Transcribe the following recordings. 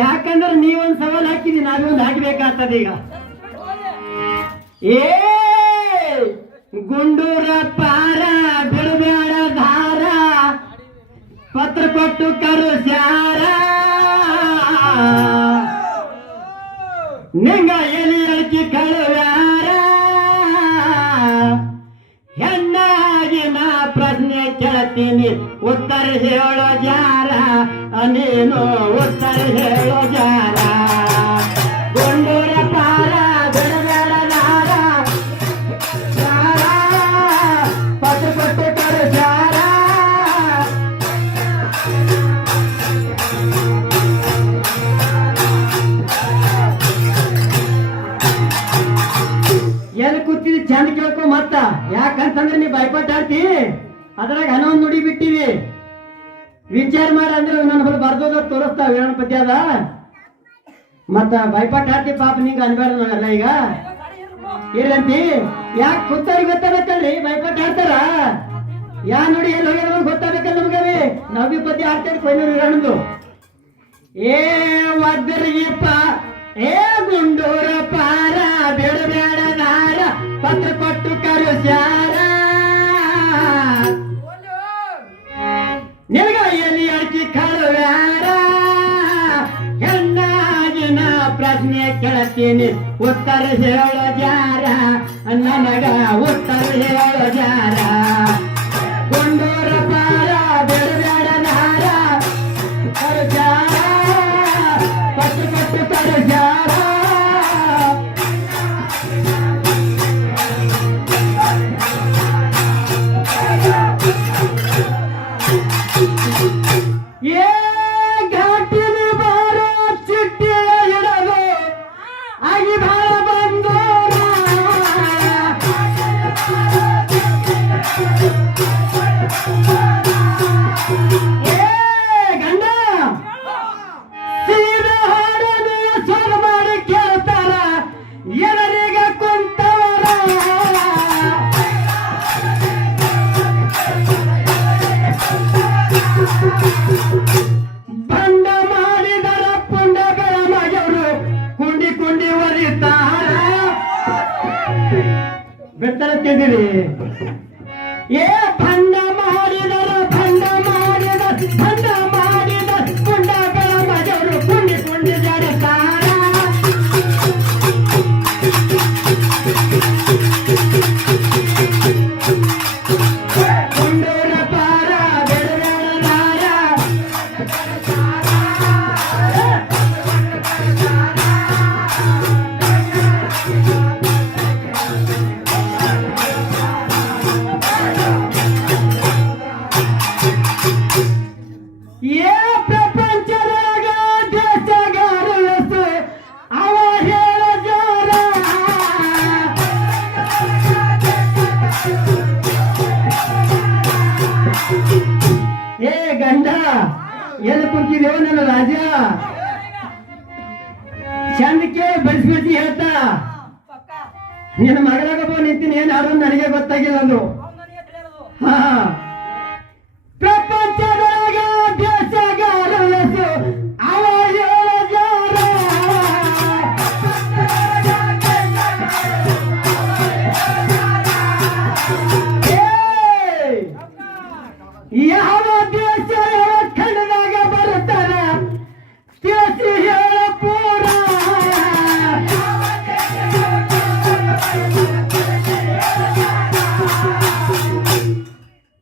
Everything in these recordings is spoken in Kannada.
ಯಾಕಂದ್ರೆ ನೀವೊಂದು ಸವಾಲ್ ಹಾಕಿದಿ ನಾವೊಂದು ಹಾಕಬೇಕಾಗ್ತದೆ ಈಗ. ಏ ಗುಂಡೂರ ಪಾರ ಬಿಡಬೇಡ ಧಾರ ಪತ್ರ ಕೊಟ್ಟು ಕರುಸ್ಯಾರ ನಿಂಗ ಎಲಿ ಅಡಿಕೆ ಕಳುವ್ಯಾರ ಹೆಣ್ಣಾಗಿ ನಾ ಪ್ರಶ್ನೆ ಕೇಳ್ತೀನಿ ಉತ್ತರ ಹೇಳೋ ಜಾರ ನೀನು ಉತ್ತರ ಹೇಳೋ ಜಾರ. ಗುಂಡೂರ ಪಾರ ಬಿಡಬೇಡ ಧಾರ ಪತ್ರ ಕೊಟ್ಟು ಕರುಸ್ಯಾರ ಎಲ್ಲಿ ಕೂತಿದ್ ಚಂದ ಕೇಳ್ಕೊ ಮತ್ತ. ಯಾಕಂತಂದ್ರೆ ನೀ ಬೈಪಾಟ್ ಆಡ್ತಿ ಅದ್ರಾಗ ಹನ್ನೊಂದು ನುಡಿ ಬಿಟ್ಟಿವಿ. ವಿಚಾರ ಮಾಡ ಅಂದ್ರೆ ನನ್ನ ಬಳಿ ಬರ್ದೋದ ತೋರಿಸ್ತಾವ ಏನ ಪದ್ಯ ಅದ. ಮತ್ತ ಬೈಪಾಟ್ ಆಡ್ತಿ ಪಾಪ ನಿಂಗ ಅನ್ಬೇಡ ನಾವೆಲ್ಲ ಈಗ ಇರಂತಿ. ಯಾಕೆ ಕೂತವ್ರಿಗೆ ಗೊತ್ತಾಗತ್ತಲ್ರಿ ಬೈಪಾಟ್ ಆಡ್ತಾರ. ಯಾ ನುಡಿ ಎಲ್ಲಿ ಹೋಗ್ಯಾರ ಗೊತ್ತಾಗಬೇಕಲ್ಲ ನಮ್ಗವಿ. ನಾವ್ ಬಿ ಪದ್ಯ ಆಡ್ತೇವೆ ಕೊಯ್ನೂರು ಇರೋಣದು. ಏ ಒದ್ದರಿಗಿಪ್ಪ ಏ ಗುಂಡೂರ ಪಾರ ಬಿಡಬೇಡ ಧಾರ ಪತ್ರ ಕೊಟ್ಟು ಕರುಸ್ಯಾರ ನಿನಗ ಎಲಿ ಅಡಿಕೆ ಕಳುವ್ಯಾರ ಹೆಣ್ಣಾಗಿ ನಾ ಪ್ರಶ್ನೆ ಕೇಳ್ತೀನಿ ಉತ್ತರ ಹೇಳೋ ಜಾರ ನನಗ ಉತ್ತರ ಹೇಳೋ ಜಾರ. ಗುಂಡೂರ ಪಾರ ಬಿಡಬೇಡ ಧಾರ ಕರುಸ್ಯಾರ ಪತ್ರ ಕೊಟ್ಟು ಕರುಸ್ಯಾರ ಏ ಘಾಟಿನ ಬಾರೋ ಚಿಟ್ಟಿ ಹಿಡದು ಆಗಿ ಬಾಳ ಬಂದು ಏ ಗಂಡ ಸೀದಾ ಹಾಡೋದು ಸ್ವರ ಮಾಡಿ ಕೇಳ್ತಾರ ಎಲ್ಲರಿಗ ಕುಂತವರ ಬಂಡ ಮಾಡಿದರ ಪುಂಡಗಳ ಮಗವರು ಕುಂಡಿ ಕುಂಡಿ ಒಲಿತಾರ ಬೆತ್ತಲ ತಿಂದಿರಿ. ಏ ಬಂಡ ಮಾಡಿದರ ಪುಂಡಗಳ ಮಗವರು ಕುಂಡಿ ಕುಂಡಿ ಜಡಿತಾರ. ಗುಂಡೂರ ಪಾರ ಬಿಡಬೇಡ ಧಾರ ಏ ಪ್ರಪಂಚದಾಗ ದೇಶಗಾರಸು ಅವ ಹೇಳ ಜೋರ ಏ ಗಂಡ ಎಲ್ಲಿ ಕುಂತಿದೇವ ನನ್ನ ರಾಜ ಚಂದ ಕೇಳಿ ಬಡಿಸಿ ಹೇಳ್ತಾ ನಿನ್ನ ಮಗಳಾಗ ನಿಂತೀನಿ ಏನ್ ಆಡೋ ನನಗೆ ಗೊತ್ತಾಗಿಲ್ಲ ಅಂದ್ರು. ಹಾ ಪ್ರಪಂಚದಾಗ ದೇಶಗಾರಸು ಅವ ಹೇಳ ಜೋರ ಯಾವ ದೇಶ ಯಾವ ಖಂಡದಾಗ ಬರುತ್ತಾರ ತಿಳಿಸಿ ಹೇಳ ಪೂರ.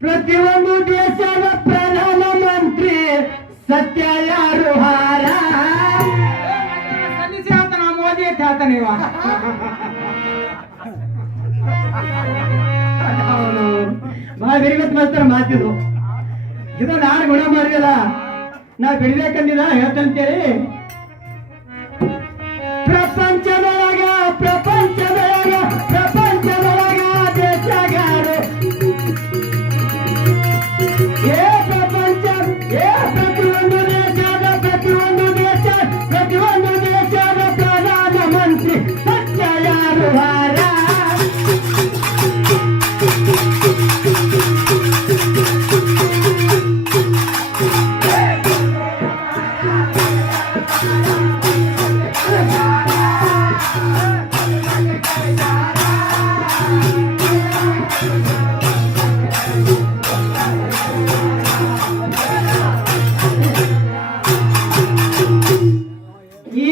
ಪ್ರತಿಯೊಂದು ದೇಶದ ಪ್ರಧಾನ ಮಂತ್ರಿ ಸತ್ಯ ಯಾರು ಹಾರ ಸಲ್ಲಿಸಿ ಹೇಳ್ತಾನ ಮೋದಿ ಅಂತ ಹೇಳ್ತಾನೆ ಇವ. ಭಾಳ ಬೆರಿಗತ್ ಮಾಸ್ತರ ಮಾತಿದ್ರು. ಇದು ನಾನು ಗುಣ ಮಾಡಿಲ್ಲ ನಾ ಬಿಡ್ಬೇಕಂದಿಲ್ಲ ಹೇಳ್ತಂತೇಳಿ. ಪ್ರಪಂಚದೊಳಗ ದೇಶಗಾರು ಏ ಪ್ರಪಂಚ ಏ ಪ್ರತಿಯೊಂದು ದೇಶದ ಪ್ರತಿಯೊಂದು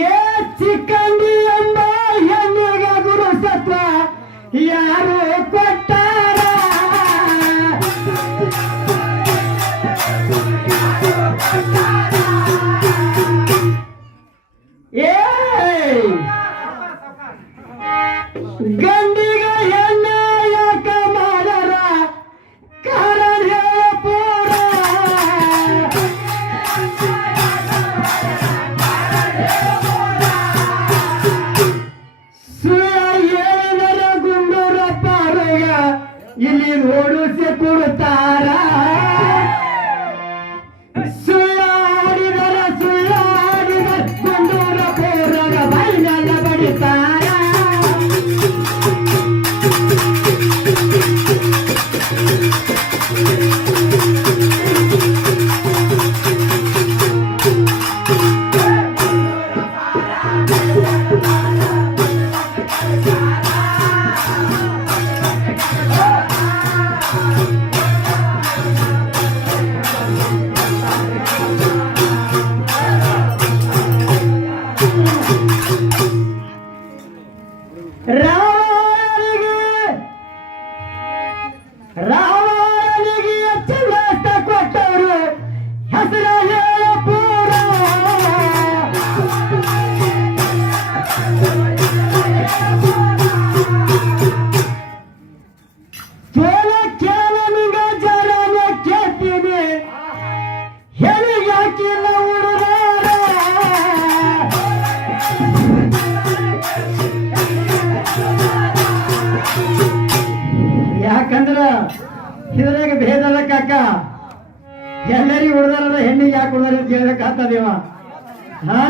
ಏ ಚಿಕ್ಕಂಡಿ ಎಂಬ ಹೆಣ್ಣಿಗೆ ಗುರು ಸತ್ವ ಯಾರು ಕೊಟ್ಟಾರ ಏ ಗಂಡಿಗೆ ಹೆಣ್ಣ ಯಾಕ ಮಾಡರ ಕಾರಣ ಹೇಳ ಪೂರ ಹೇಳಿದರ ಗುಂಡೂರ ಪಾರುಗ ಇಲ್ಲಿ ಓಡಿಸಿ ಕೊಡುತ್ತಾರ ಸುಳ್ಳಾಡಿದರ ಗುಂಡೂರ ಪೂರಗ ಬೈನೆಲ್ಲ ಬಡಿತಾರ ರಾವಣಿಗೆ ಚಂದ್ರ ಕೊಟ್ಟವರು ಹೆಸರ ಹೇಳ ಪೂರ ಕೇಳ ಕೇಳ ನಿಂಗ ಜರನ ಕೇಳ್ತೀನಿ ಹೇಳಿ ಯಾಕಿಲ್ಲ ಉಡುದಾರ ಯಾಕಂದ್ರ ಇದ್ರಾಗ ಭೇದ ಅದ ಕಾಕ ಎಲ್ಲರಿಗೂ ಉಳ್ದಾರ ಹೆಣ್ಣಿಗೆ ಯಾಕೆ ಉಳ್ದಾರ ಅಂತ ಹೇಳಕ್ ಆಗ್ತದೇವ ಹಾ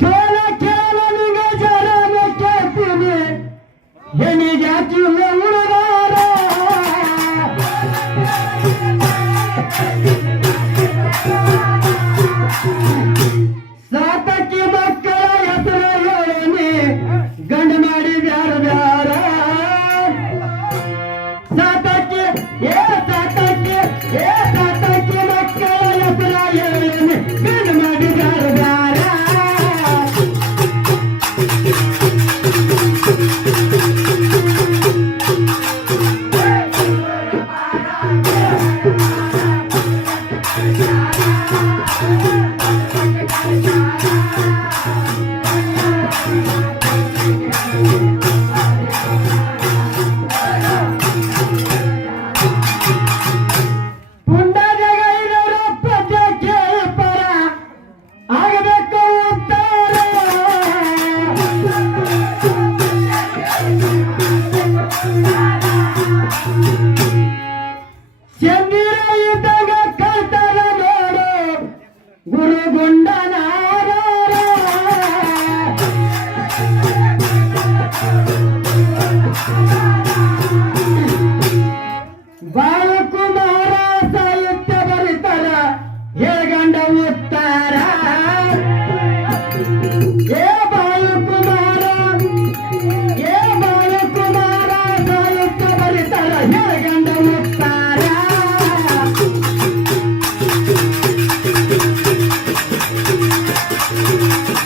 ಕೇಳ ಕೇಳ ನಿಂಗ ಜರನ ಕೇಳ್ತೀನಿ ಹೆಣ್ಣಿಗೆ ಯಾಕಿಲ್ಲ ಉಳ್ದಾರ ಸಾತಕ್ಕೆ ಮಕ್ಕಳ ಹೆಸರು ಹೇಳೇನಿ ಗಂಡ ಮಾಡಿ ಬ್ಯಾರ ಬ್ಯಾರ ಸಾತಕ್ಕೆ ಮಕ್ಕಳ ಹೆಸರ ಹೇಳೇನಿ ಗಂಡ ಮಾಡಿ ಬ್ಯಾರ ಬ್ಯಾರ ಪುಂಡದಗೈದರ ಪದ್ಯ ಕೇಳ್ಪರ ಆಗಬೇಕು ಉತ್ತಾರ ಚಂದಿರ ಇದ್ದಾಗ ಕಳ್ತನ ನೋಡು ಗುರುಗುಂಡನಾರ